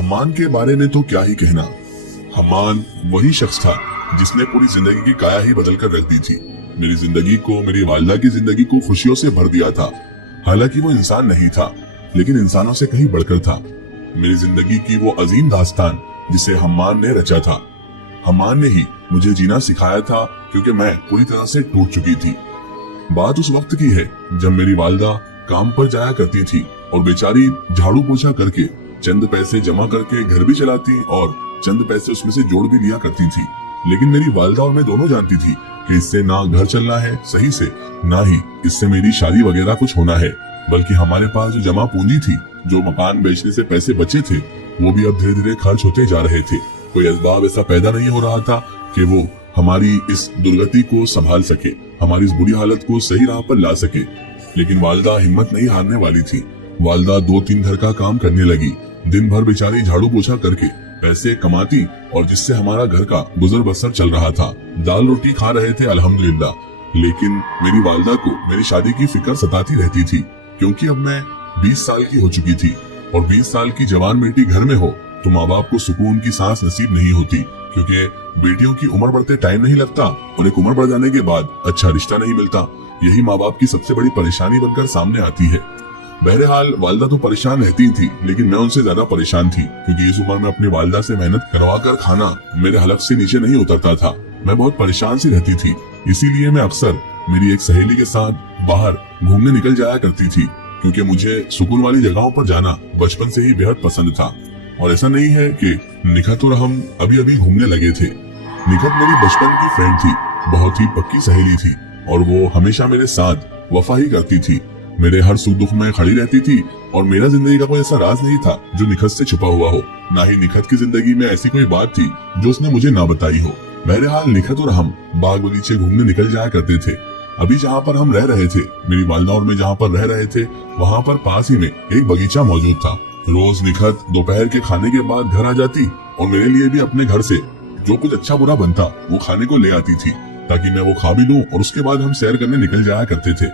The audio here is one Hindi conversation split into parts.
हम्मान के बारे में तो क्या ही कहना। हम्मान वही शख्स था जिसने पूरी जिंदगी की काया ही बदल कर रख दी थी। मेरी जिंदगी को, मेरी वालिदा की जिंदगी को खुशियों से भर दिया था। हालांकि वो इंसान नहीं था, लेकिन इंसानों से कहीं बढ़कर था। मेरी जिंदगी की वो अजीम दास्तान जिसे हम्मान ने रचा था। हम्मान ने ही मुझे जीना सिखाया था, क्योंकि मैं पूरी तरह से टूट चुकी थी। बात उस वक्त की है जब मेरी वालिदा काम पर जाया करती थी और बेचारी झाड़ू पोछा करके चंद पैसे जमा करके घर भी चलाती और चंद पैसे उसमें से जोड़ भी लिया करती थी। लेकिन मेरी वालिदा और मैं दोनों जानती थी कि इससे ना घर चलना है सही से, ना ही इससे मेरी शादी वगैरह कुछ होना है। बल्कि हमारे पास जो जमा पूंजी थी, जो मकान बेचने से पैसे बचे थे, वो भी अब धीरे धीरे खर्च होते जा रहे थे। कोई असबाब ऐसा पैदा नहीं हो रहा था कि वो हमारी इस दुर्गति को संभाल सके, हमारी इस बुरी हालत को सही राह पर ला सके। लेकिन वालिदा हिम्मत नहीं हारने वाली थी। वालिदा 2-3 घर का काम करने लगी। दिन भर बेचारी झाड़ू पोछा करके पैसे कमाती और जिससे हमारा घर का गुजर बसर चल रहा था। दाल रोटी खा रहे थे अल्हम्दुलिल्लाह। लेकिन मेरी वालिदा को मेरी शादी की फिक्र सताती रहती थी, क्योंकि अब मैं 20 साल की हो चुकी थी और 20 साल की जवान बेटी घर में हो तो माँ बाप को सुकून की सांस नसीब नहीं होती, क्योंकि बेटियों की उम्र बढ़ते टाइम नहीं लगता और एक उम्र बढ़ जाने के बाद अच्छा रिश्ता नहीं मिलता। यही माँ बाप की सबसे बड़ी परेशानी बनकर सामने आती है। बहरहाल वालिदा तो परेशान रहती थी, लेकिन मैं उनसे ज्यादा परेशान थी, क्योंकि इस उम्र में अपनी वालिदा से मेहनत करवा कर खाना मेरे हलक से नीचे नहीं उतरता था। मैं बहुत परेशान सी रहती थी। इसीलिए मैं अक्सर मेरी एक सहेली के साथ बाहर घूमने निकल जाया करती थी, क्योंकि मुझे सुकून वाली जगहों पर जाना बचपन से ही बेहद पसंद था। और ऐसा नहीं है कि निखत और हम अभी अभी घूमने लगे थे। निखत मेरी बचपन की फ्रेंड थी, बहुत ही पक्की सहेली थी और वो हमेशा मेरे साथ वफा ही करती थी। मेरे हर सुख दुख में खड़ी रहती थी और मेरा जिंदगी का कोई ऐसा राज नहीं था जो निखत से छुपा हुआ हो। ना ही निखत की जिंदगी में ऐसी कोई बात थी जो उसने मुझे ना बताई हो। बहरहाल निखत और हम बाग बगीचे घूमने निकल जाया करते थे। अभी जहाँ पर हम रह रहे थे, मेरी वालिदा और मैं जहाँ पर रह रहे थे, वहाँ पर पास ही में एक बगीचा मौजूद था। रोज निखत दोपहर के खाने के बाद घर आ जाती और मेरे लिए भी अपने घर से जो कुछ अच्छा बुरा बनता वो खाने को ले आती थी, ताकि मैं वो खा भी लूं और उसके बाद हम सैर करने निकल जाया करते थे।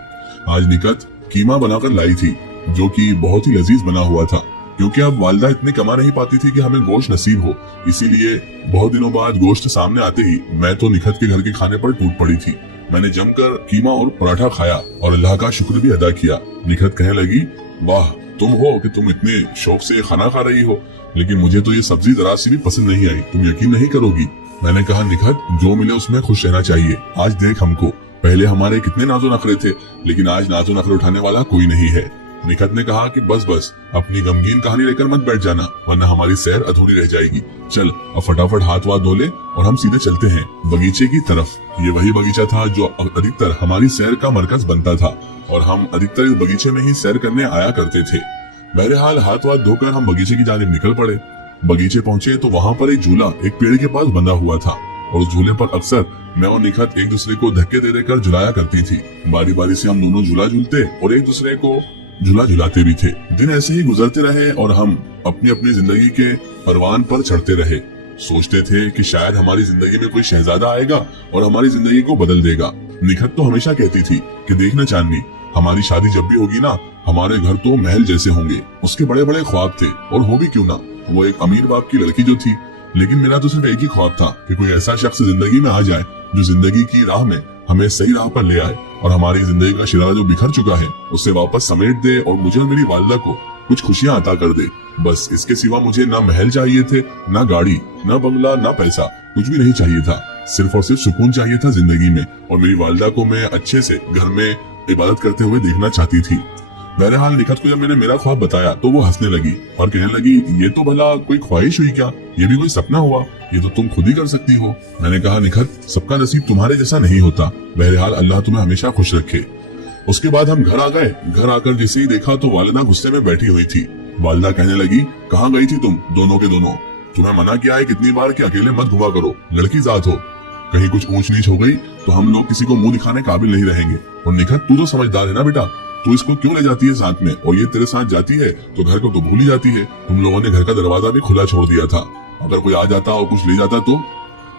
आज निखत कीमा बनाकर लाई थी, जो कि बहुत ही लजीज बना हुआ था, क्योंकि अब वालिदा इतनी कमा नहीं पाती थी कि हमें गोश्त नसीब हो। इसीलिए बहुत दिनों बाद गोश्त सामने आते ही मैं तो निखत के घर के खाने पर टूट पड़ी थी। मैंने जमकर कीमा और पराठा खाया और अल्लाह का शुक्र भी अदा किया। निखत कहने लगी, वाह तुम हो कि तुम इतने शौक से खाना खा रही हो, लेकिन मुझे तो ये सब्जी जरा सी भी पसंद नहीं आई, तुम यकीन नहीं करोगी। मैंने कहा, निखत जो मिले उसमें खुश रहना चाहिए। आज देख हमको, पहले हमारे कितने नाजो नखरे थे, लेकिन आज नाजो नखरे उठाने वाला कोई नहीं है। निखत ने कहा कि बस बस अपनी गमगीन कहानी लेकर मत बैठ जाना, वरना हमारी सैर अधूरी रह जाएगी। चल अब फटाफट हाथ वाथ धो ले और हम सीधे चलते हैं बगीचे की तरफ। ये वही बगीचा था जो अधिकतर हमारी सैर का मरकज बनता था और हम अधिकतर इस बगीचे में ही सैर करने आया करते थे। बहरहाल हाथ वाथ धोकर हम बगीचे की जानिब निकल पड़े। बगीचे पहुंचे तो वहाँ पर एक झूला एक पेड़ के पास बंधा हुआ था और उस झूले पर अक्सर मैं और निखत एक दूसरे को धक्के दे देकर झुलाया करती थी। बारी बारी से हम दोनों झूला झूलते और एक दूसरे को झूला झुलाते भी थे। दिन ऐसे ही गुजरते रहे और हम अपनी अपनी जिंदगी के परवान पर चढ़ते रहे। सोचते थे कि शायद हमारी जिंदगी में कोई शहजादा आएगा और हमारी जिंदगी को बदल देगा। निखत तो हमेशा कहती थी कि देखना चांदनी, हमारी शादी जब भी होगी ना, हमारे घर तो महल जैसे होंगे। उसके बड़े बड़े ख्वाब थे और हो भी क्यों ना, वो एक अमीर बाप की लड़की जो थी। लेकिन मेरा तो सिर्फ एक ही ख्वाब था कि कोई ऐसा शख्स जिंदगी में आ जाए जो जिंदगी की राह में हमें सही राह पर ले आए और हमारी जिंदगी का शिरारा जो बिखर चुका है उसे वापस समेट दे और मुझे और मेरी वालिदा को कुछ खुशियां अता कर दे। बस इसके सिवा मुझे ना महल चाहिए थे, ना गाड़ी, ना बंगला, ना पैसा, कुछ भी नहीं चाहिए था। सिर्फ और सिर्फ सुकून चाहिए था जिंदगी में और मेरी वालिदा को मैं अच्छे से घर में इबादत करते हुए देखना चाहती थी। बहरहाल निखत को जब मैंने मेरा ख्वाब बताया तो वो हंसने लगी और कहने लगी, ये तो भला कोई ख्वाहिश हुई क्या, ये भी कोई सपना हुआ, ये तो तुम खुद ही कर सकती हो। मैंने कहा, निखत सबका नसीब तुम्हारे जैसा नहीं होता, बहरहाल अल्लाह तुम्हें हमेशा खुश रखे। उसके बाद हम घर आ गए। घर आकर जैसे ही देखा तो वालिदा गुस्से में बैठी हुई थी। वालिदा कहने लगी, कहाँ गई थी तुम दोनों के दोनों, तुम्हें मना किया है कितनी बार कि अकेले मत घुमा करो, लड़की जात हो, कहीं कुछ ऊंच नीच हो गई तो हम लोग किसी को मुंह दिखाने काबिल नहीं रहेंगे। और निखत तू तो समझदार है ना बेटा, तू इसको क्यों ले जाती है साथ में, और ये तेरे साथ जाती है तो घर को तो भूल ही जाती है। तुम लोगों ने घर का दरवाजा भी खुला छोड़ दिया था, अगर कोई आ जाता और कुछ ले जाता तो।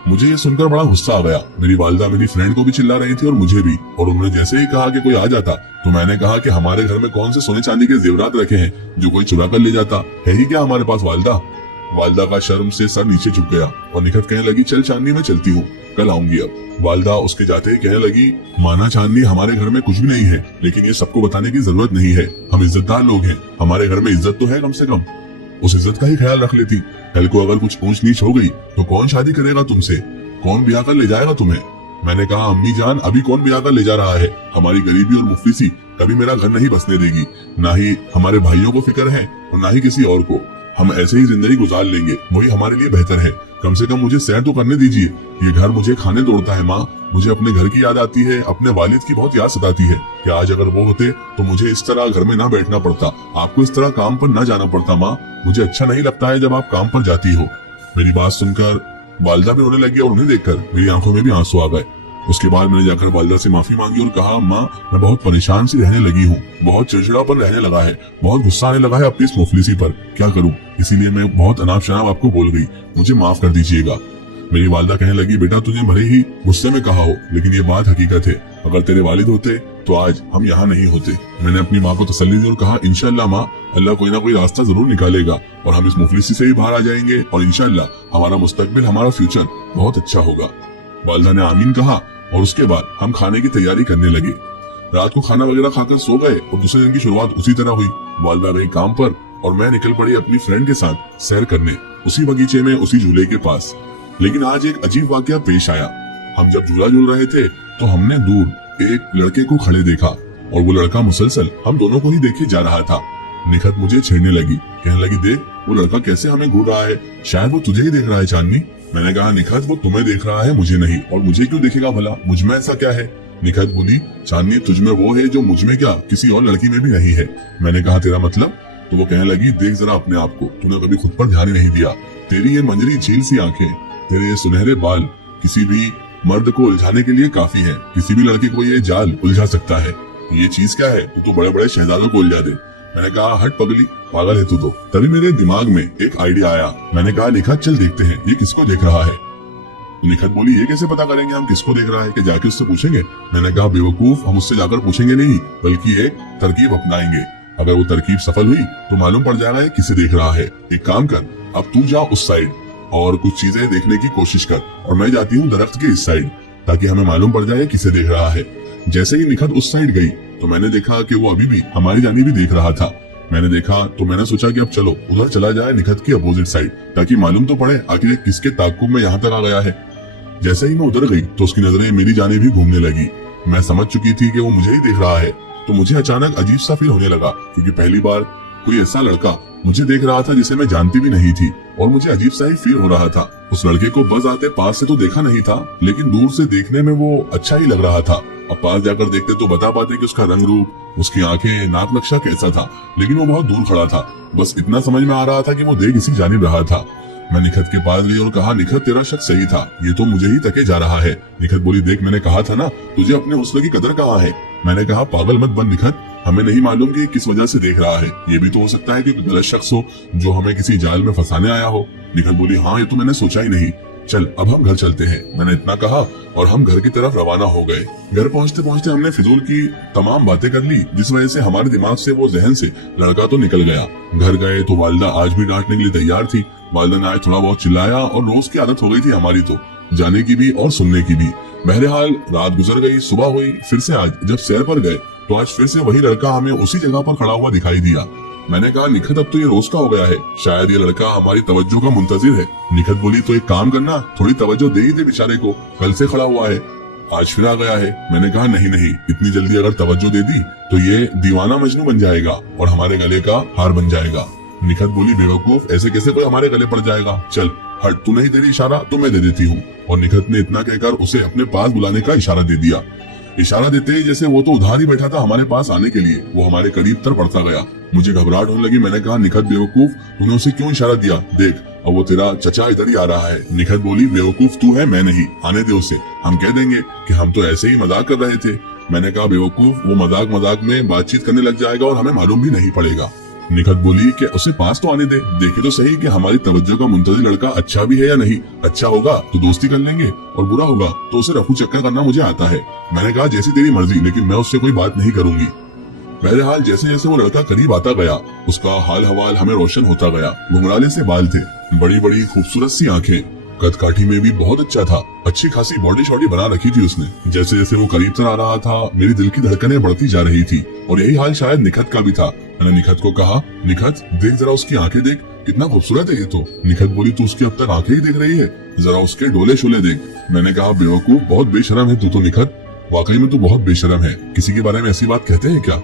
मुझे ये सुनकर बड़ा गुस्सा आ गया। मेरी वालिदा मेरी फ्रेंड को भी चिल्ला रही थी और मुझे भी, और उन्होंने जैसे ही कहा कि कोई आ जाता तो मैंने कहा कि हमारे घर में कौन से सोने चांदी के जेवरात रखे हैं जो कोई चुरा कर ले जाता, है ही क्या हमारे पास वालिदा। वालदा का शर्म से सर नीचे झुक गया और निखत कहने लगी, चल चांदनी मैं चलती हूँ, कल आऊंगी। अब वालदा उसके जाते ही कहने लगी, माना चांदनी हमारे घर में कुछ भी नहीं है, लेकिन ये सबको बताने की जरूरत नहीं है, हम इज्जतदार लोग हैं, हमारे घर में इज्जत तो है कम से कम, उस इज्जत का ही ख्याल रख लेती। कल को अगर कुछ ऊंच नीच हो गई तो कौन शादी करेगा तुमसे, कौन ब्याह कर ले जाएगा तुम्हें। मैंने कहा, अम्मी जान अभी कौन ब्याह कर ले जा रहा है, हमारी गरीबी और मुफलिसी कभी मेरा घर नहीं बसने देगी, ना ही हमारे भाइयों को फिक्र है और ना ही किसी और को, हम ऐसे ही जिंदगी गुजार लेंगे, वही हमारे लिए बेहतर है। कम से कम मुझे सैर तो करने दीजिए, ये घर मुझे खाने तोड़ता है माँ, मुझे अपने घर की याद आती है, अपने वालिद की बहुत याद सताती है कि आज अगर वो होते तो मुझे इस तरह घर में ना बैठना पड़ता, आपको इस तरह काम पर ना जाना पड़ता माँ, मुझे अच्छा नहीं लगता है जब आप काम पर जाती हो। मेरी बात सुनकर वालदा भी रोने लगी और उन्हें देखकर मेरी आंखों में भी आंसू आ गए। उसके बाद मैंने जाकर वालदा से माफी मांगी और कहा, माँ मैं बहुत परेशान सी रहने लगी हूँ, बहुत चिड़चिड़ापन रहने लगा है, बहुत गुस्सा आने लगा है अपनी इस मुफलिसी पर, क्या करूँ, इसीलिए मैं बहुत अनाप शनाप आपको बोल गई, मुझे माफ कर दीजिएगा। मेरी वालदा कहने लगी, बेटा तुझे भले ही गुस्से में कहा हो, लेकिन ये बात हकीकत है, अगर तेरे वालिद होते तो आज हम यहाँ नहीं होते। मैंने अपनी माँ को तसल्ली दी और कहा, इंशाअल्लाह माँ, अल्लाह कोई ना कोई रास्ता जरूर निकालेगा और हम इस मुफलिसी से भी बाहर आ जाएंगे और इंशाअल्लाह हमारा मुस्तकबिल, हमारा फ्यूचर बहुत अच्छा होगा। वालदा ने आमीन कहा और उसके बाद हम खाने की तैयारी करने लगे। रात को खाना वगैरह खाकर सो गए और दूसरे दिन की शुरुआत उसी तरह हुई। वालदा गई काम पर और मैं निकल पड़ी अपनी फ्रेंड के साथ सैर करने, उसी बगीचे में, उसी झूले के पास। लेकिन आज एक अजीब वाकया पेश आया। हम जब झूला झूल रहे थे तो हमने दूर एक लड़के को खड़े देखा और वो लड़का मुसलसल हम दोनों को ही देखे जा रहा था। निखत मुझे छेड़ने लगी, कहने लगी, देख वो लड़का कैसे हमें घूर रहा है, शायद वो तुझे ही देख रहा है चांदनी। मैंने कहा, निखत वो तुम्हें देख रहा है, मुझे नहीं, और मुझे क्यों देखेगा भला, मुझ में ऐसा क्या है। निखत बोली, चांदनी तुझ में वो है जो मुझ में क्या किसी और लड़की में भी नहीं है। मैंने कहा, तेरा मतलब। तो वो कहने लगी, देख जरा अपने आप को, तूने कभी खुद पर ध्यान ही नहीं दिया, तेरी ये मंजरी झील सी आंखें, तेरे ये सुनहरे बाल किसी भी मर्द को उलझाने के लिए काफी है, किसी भी लड़की को ये जाल उलझा सकता है। ये चीज क्या है, तू तो बड़े बड़े शहजादों को उलझा दे। मैंने कहा, हट पगली, पागल है तू तो। तभी मेरे दिमाग में एक आइडिया आया। मैंने कहा, निखत चल देखते हैं ये किसको देख रहा है। तो निखत बोली, ये कैसे पता करेंगे हम किसको देख रहा है, कि जाके उससे पूछेंगे। मैंने कहा, बेवकूफ, हम उससे जाकर पूछेंगे नहीं, बल्कि एक तरकीब अपनाएंगे। अगर वो तरकीब सफल हुई तो मालूम पड़ जाएगा ये किसे देख रहा है। एक काम कर, अब तू जा उस साइड और कुछ चीजें देखने की कोशिश कर, और मैं जाती हूँ दरख्त के इस साइड, ताकि हमें मालूम पड़ जाए किसे देख रहा है। जैसे ही निखत उस साइड गई तो मैंने देखा कि वो अभी भी हमारी जानी भी देख रहा था। मैंने देखा तो मैंने सोचा कि अब चलो उधर चला जाए, निखत की अपोजिट साइड, ताकि मालूम तो पड़े आखिर किसके ताक़ुब में यहाँ तक आ गया है। जैसे ही मैं उधर गई तो उसकी नजरें मेरी जाने भी घूमने लगी। मैं समझ चुकी थी कि वो मुझे ही देख रहा है। तो मुझे अचानक अजीब सा फील होने लगा, क्योंकि पहली बार कोई ऐसा लड़का मुझे देख रहा था जिसे मैं जानती भी नहीं थी, और मुझे अजीब सा ही फील हो रहा था। उस लड़के को बस आते पास से तो देखा नहीं था, लेकिन दूर से देखने में वो अच्छा ही लग रहा था। अब पास जाकर देखते तो बता पाते कि उसका रंग रूप, उसकी आंखें, नाक नक्शा कैसा था, लेकिन वो बहुत दूर खड़ा था। बस इतना समझ में आ रहा था कि वो देख इसी जानिब रहा था। मैं निखत के पास गई और कहा, निखत तेरा शक सही था, ये तो मुझे ही तके जा रहा है। निखत बोली, देख मैंने कहा था ना, तुझे अपने हुस्न की कदर कहाँ है। मैंने कहा, पागल मत बन निखत, हमें नहीं मालूम कि किस वजह से देख रहा है, ये भी तो हो सकता है कि गलत शख्स हो जो हमें किसी जाल में फंसाने आया हो। निखत बोली, हाँ ये तो मैंने सोचा ही नहीं, चल अब हम घर चलते हैं। मैंने इतना कहा और हम घर की तरफ रवाना हो गए। घर पहुंचते पहुंचते हमने फिजूल की तमाम बातें कर ली, जिस वजह से हमारे दिमाग से वो जहन से लड़का तो निकल गया। घर गए तो वालिदा आज भी डांटने के लिए तैयार थी। वालिदा ने आज थोड़ा बहुत चिल्लाया और रोज की आदत हो गई थी हमारी तो, जाने की भी और सुनने की भी। बहरहाल रात गुजर गई, सुबह हुई, फिर से आज जब सैर पर गए तो आज फिर से वही लड़का हमें उसी जगह पर खड़ा हुआ दिखाई दिया। मैंने कहा, निखत अब तो ये रोज का हो गया है, शायद ये लड़का हमारी तवज्जो का मुंतजिर है। निखत बोली, तो एक काम करना, थोड़ी तवज्जो दे ही दे बेचारे को, कल से खड़ा हुआ है, आज फिर आ गया है। मैंने कहा, नहीं नहीं, इतनी जल्दी अगर तवज्जो दे दी तो ये दीवाना मजनू बन जाएगा और हमारे गले का हार बन जाएगा। निखत बोली, बेवकूफ, ऐसे कैसे कोई हमारे गले पड़ जाएगा, चल हट, तू नहीं दे रही इशारा तो मैं दे देती हूँ। और निखत ने इतना कहकर उसे अपने पास बुलाने का इशारा दे दिया। इशारा देते ही जैसे वो तो उधार ही बैठा था हमारे पास आने के लिए, वो हमारे करीब तर पड़ता गया। मुझे घबराहट होने लगी। मैंने कहा, निखत बेवकूफ, तूने उसे क्यों इशारा दिया, देख अब वो तेरा चचा इधर ही आ रहा है। निखत बोली, बेवकूफ तू है, मैं नहीं, आने दे उसे, हम कह देंगे कि हम तो ऐसे ही मजाक कर रहे थे। मैंने कहा, बेवकूफ, वो मजाक मजाक में बातचीत करने लग जाएगा और हमें मालूम भी नहीं पड़ेगा। निखत बोली कि उसे पास तो आने दे, देखे तो सही कि हमारी तवज्जो का मुंतजिर लड़का अच्छा भी है या नहीं। अच्छा होगा तो दोस्ती कर लेंगे और बुरा होगा तो उसे रफू चक्कर करना मुझे आता है। मैंने कहा, जैसी तेरी मर्जी, लेकिन मैं उससे कोई बात नहीं करूंगी। बहरहाल जैसे जैसे वो लड़का करीब आता गया, उसका हाल हवाल हमें रोशन होता गया। घुंघराले से बाल थे, बड़ी बड़ी खूबसूरत सी आंखें, कद काठी में भी बहुत अच्छा था, अच्छी खासी बॉडी शॉडी बना रखी थी उसने। जैसे जैसे वो करीब तर आ रहा था, मेरी दिल की धड़कनें बढ़ती जा रही थी और यही हाल शायद निखत का भी था। मैंने निखत को कहा, निखत देख जरा उसकी आंखें देख, कितना खूबसूरत है ये तो। निखत बोली, तू उसकी अब तक आंखें ही देख रही है, जरा उसके डोले शोले देख। मैंने कहा, बेवकूफ, बहुत बेशरम है तू तो निखत, वाकई में तू बहुत बेशरम है, किसी के बारे में ऐसी बात कहते हैं क्या।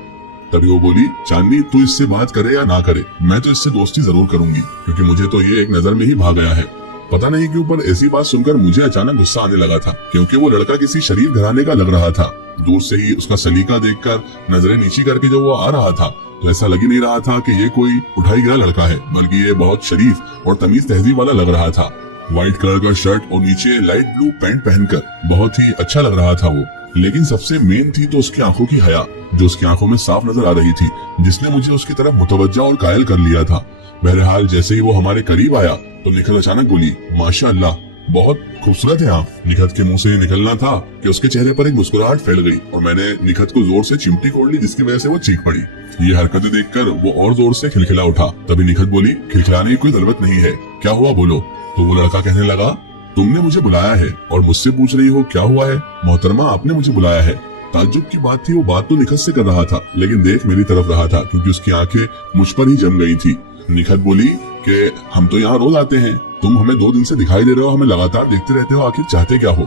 तभी वो बोली, चांदनी तू इससे बात करे या ना करे, मैं तो इससे दोस्ती जरूर करूंगी, क्योंकि मुझे तो ये एक नजर में ही भाग गया है। पता नहीं क्यों पर ऐसी बात सुनकर मुझे अचानक गुस्सा आने लगा था, क्योंकि वो लड़का किसी शरीफ घराने का लग रहा था। दूर से ही उसका सलीका देखकर नजरें नीची करके जब वो आ रहा था तो ऐसा लग ही नहीं रहा था कि ये कोई उठाई गया लड़का है, बल्कि ये बहुत शरीफ और तमीज तहजीब वाला लग रहा था। व्हाइट कलर का शर्ट और नीचे लाइट ब्लू पैंट पहनकर बहुत ही अच्छा लग रहा था वो। लेकिन सबसे मेन थी तो उसकी आंखों की हया, जो उसकी आंखों में साफ नजर आ रही थी, जिसने मुझे उसकी तरफ मुतवज्जा और कायल कर लिया था। बहरहाल जैसे ही वो हमारे करीब आया तो निखत अचानक बोली, माशाअल्लाह, बहुत खूबसूरत है आप। निखत के मुंह से निकलना था कि उसके चेहरे पर एक मुस्कुराहट फैल गई और मैंने निखत को जोर से चिमटी कोड़ ली, जिसकी वजह से वो चीख पड़ी। ये हरकतें देखकर वो और जोर से खिलखिला उठा। तभी निखत बोली, खिलखिलाने की कोई जरूरत नहीं है, क्या हुआ बोलो। तो वो लड़का कहने लगा, तुमने मुझे बुलाया है और मुझसे पूछ रही हो क्या हुआ है। मोहतरमा, आपने मुझे बुलाया है। ताज्जुब की बात थी, वो बात तो निखत से कर रहा था, लेकिन देख मेरी तरफ रहा था, क्योंकि उसकी आंखें मुझ पर ही जम गई थी। निखत बोली कि हम तो यहाँ रोज आते हैं, तुम हमें 2 दिन से दिखाई दे रहे हो, हमें लगातार देखते रहते हो, आखिर चाहते क्या हो।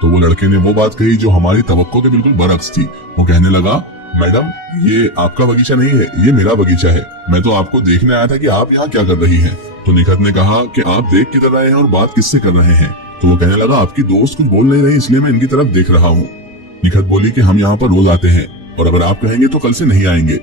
तो वो लड़के ने वो बात कही जो हमारी तवक्को के बिल्कुल बरअक्स थी। वो कहने लगा, मैडम, ये आपका बगीचा नहीं है, ये मेरा बगीचा है, मैं तो आपको देखने आया था कि आप यहाँ क्या कर रही हैं। तो निखत ने कहा कि आप देख किधर रहे हैं और बात किससे कर रहे हैं। तो वो कहने लगा, आपकी दोस्त कुछ बोल नहीं रही, इसलिए मैं इनकी तरफ देख रहा हूँ। निखत बोली कि हम यहाँ पर रोज आते हैं और अगर आप कहेंगे तो कल से नहीं आएंगे।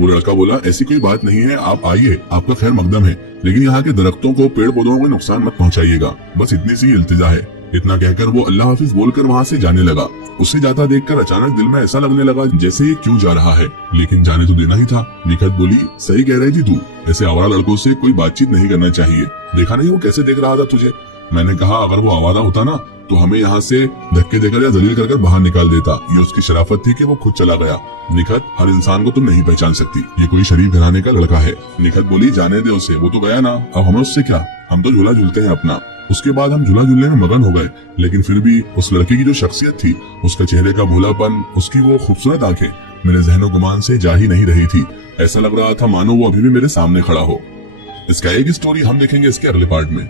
वो लड़का बोला, ऐसी कोई बात नहीं है, आप आइए, आपका खैर मकदम है, लेकिन यहाँ के दरख्तों को, पेड़ पौधों को नुकसान मत पहुँचाइएगा, बस इतनी सी इल्तिजा है। इतना कहकर वो अल्लाह हाफिज बोलकर वहाँ से जाने लगा। उसे जाता देखकर अचानक दिल में ऐसा लगने लगा जैसे ये क्यों जा रहा है, लेकिन जाने तो देना ही था। निखत बोली, सही कह रही थी तू, ऐसे आवारा लड़कों से कोई बातचीत नहीं करना चाहिए, देखा नहीं वो कैसे देख रहा था तुझे। मैंने कहा, अगर वो आवारा होता ना तो हमें यहाँ से धक्के देकर या जलील कर बाहर निकाल देता। ये उसकी शराफत थी कि वो खुद चला गया। निखत, हर इंसान को तुम नहीं पहचान सकती, ये कोई शरीफ घराने का लड़का है। निखत बोली, जाने दे उसे, वो तो गया ना, अब हमें उससे क्या, हम तो झूला झूलते हैं अपना। उसके बाद हम झूला झूलने में मगन हो गए, लेकिन फिर भी उस लड़के की जो शख्सियत थी, उसका चेहरे का भोलापन, उसकी वो खूबसूरत आंखें मेरे ज़हनो गुमान से जा ही नहीं रही थी। ऐसा लग रहा था मानो वो अभी भी मेरे सामने खड़ा हो। इसका एक स्टोरी हम देखेंगे इसके अगले पार्ट में।